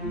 Saya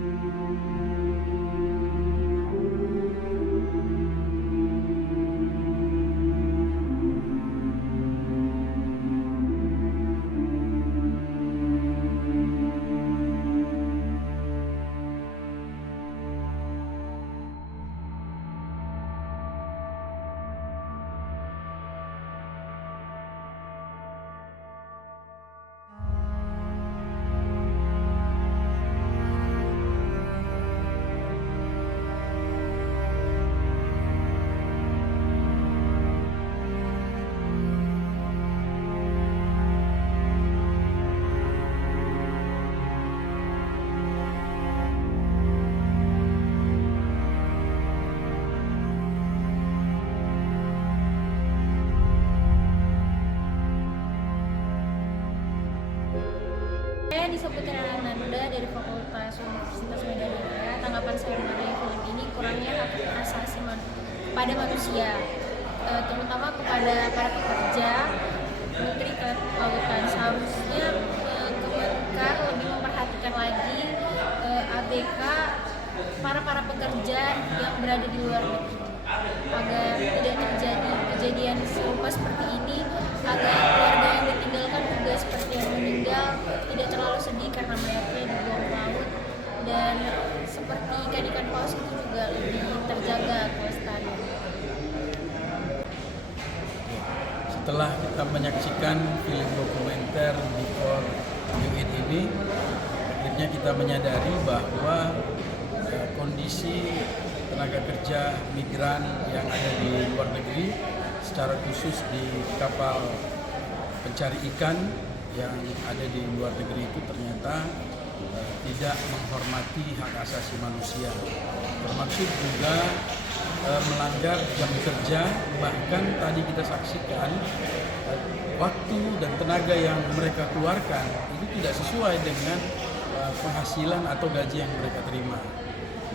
disebut Nanda dari Fakultas Universitas Medan Raya. Tanggapan saya mengenai film ini kurangnya hak asasi pada manusia, terutama kepada para pekerja Menteri Kelautan. Seharusnya Kemenkar lebih memperhatikan lagi ABK para pekerja yang berada di luar negeri agar tidak terjadi kejadian serupa seperti ini, agar keluarga yang ditinggalkan juga seperti yang meninggal tidak terlalu sedih karena mayatnya dibuang ke laut, dan seperti ikan-ikan paus itu juga lebih terjaga kelestarian. Setelah kita menyaksikan film dokumenter Before You Eat ini, akhirnya kita menyadari bahwa kondisi tenaga kerja migran yang ada di luar negeri, secara khusus di kapal pencari ikan yang ada di luar negeri itu ternyata tidak menghormati hak asasi manusia, termasuk juga melanggar jam kerja. Bahkan tadi kita saksikan waktu dan tenaga yang mereka keluarkan itu tidak sesuai dengan penghasilan atau gaji yang mereka terima.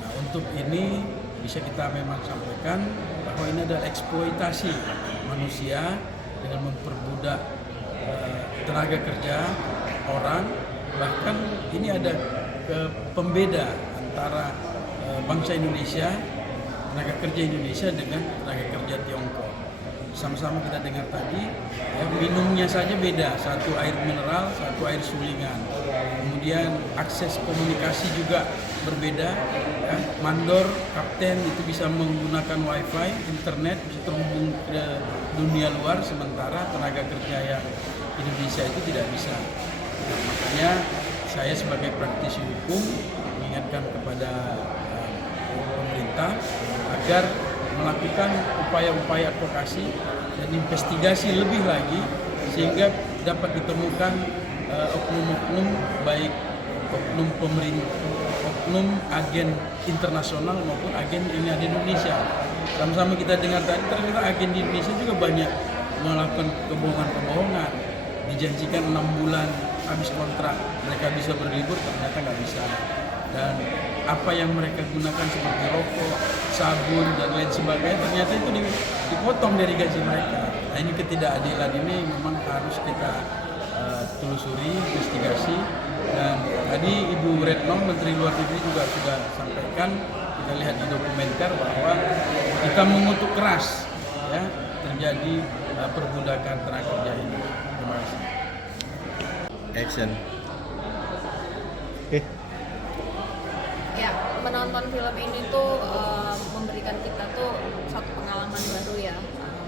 Nah, untuk ini bisa kita memang sampaikan bahwa ini adalah eksploitasi manusia dengan memperbudak tenaga kerja orang. Bahkan ini ada pembeda antara bangsa Indonesia, tenaga kerja Indonesia dengan tenaga kerja Tiongkok. Sama-sama kita dengar tadi, ya, minumnya saja beda, satu air mineral, satu air sulingan. Kemudian akses komunikasi juga berbeda, ya. Mandor, kapten itu bisa menggunakan wifi, internet, bisa terhubung ke dunia luar, sementara tenaga kerja yang Indonesia itu tidak bisa. Nah, makanya saya sebagai praktisi hukum mengingatkan kepada pemerintah agar melakukan upaya-upaya advokasi dan investigasi lebih lagi sehingga dapat ditemukan oknum-oknum, baik oknum pemerintah, oknum agen internasional maupun agen yang ada di Indonesia. Sama-sama kita dengar tadi, ternyata agen di Indonesia juga banyak melakukan kebohongan-kebohongan. Dijanjikan 6 bulan habis kontrak mereka bisa berlibur, ternyata nggak bisa. Dan apa yang mereka gunakan seperti rokok, sabun, dan lain sebagainya ternyata itu dipotong dari gaji mereka. Nah, ini ketidakadilan ini memang harus kita telusuri, investigasi. Dan tadi Ibu Retno, Menteri Luar Negeri juga sudah sampaikan, kita lihat di dokumenter bahwa kita mengutuk keras ya terjadi perbudakan tenaga kerja ini. Terima kasih. Action. Ya, menonton film ini tuh memberikan kita tuh satu pengalaman baru ya.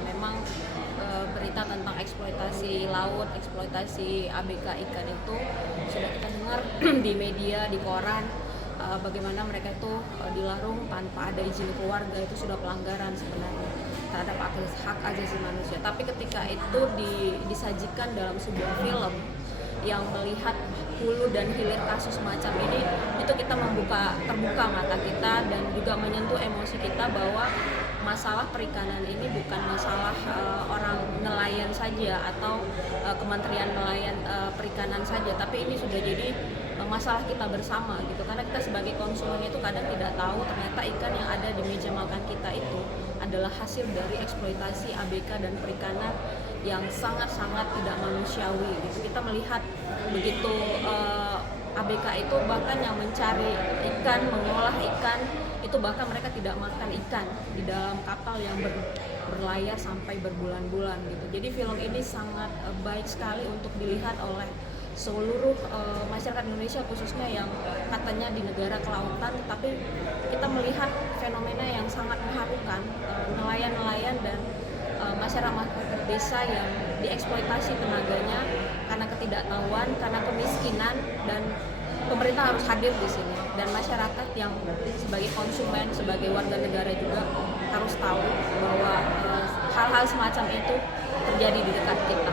Memang berita tentang eksploitasi laut, eksploitasi ABK ikan itu sudah kita dengar di media, di koran, bagaimana mereka itu dilarung tanpa ada izin keluarga. Itu sudah pelanggaran sebenarnya terhadap hak asasi manusia. Tapi ketika itu disajikan dalam sebuah film yang melihat hulu dan hilir kasus semacam ini, itu kita terbuka mata kita dan juga menyentuh emosi kita bahwa masalah perikanan ini bukan masalah orang nelayan saja atau Kementerian Nelayan Perikanan saja, tapi ini sudah jadi masalah kita bersama gitu, karena kita sebagai konsumen itu kadang tidak tahu ternyata ikan yang ada di meja makan kita itu adalah hasil dari eksploitasi ABK dan perikanan yang sangat-sangat tidak manusiawi gitu. Kita melihat begitu ABK itu bahkan yang mencari ikan, mengolah ikan, itu bahkan mereka tidak makan ikan di dalam kapal yang berlayar sampai berbulan-bulan gitu. Jadi film ini sangat baik sekali untuk dilihat oleh seluruh masyarakat Indonesia, khususnya yang katanya di negara kelautan, tapi kita melihat fenomena yang sangat mengharukan, nelayan-nelayan dan masyarakat desa yang dieksploitasi tenaganya karena ketidaktahuan, karena kemiskinan, dan pemerintah harus hadir di sini, dan masyarakat yang sebagai konsumen, sebagai warga negara juga harus tahu bahwa hal-hal semacam itu terjadi di dekat kita.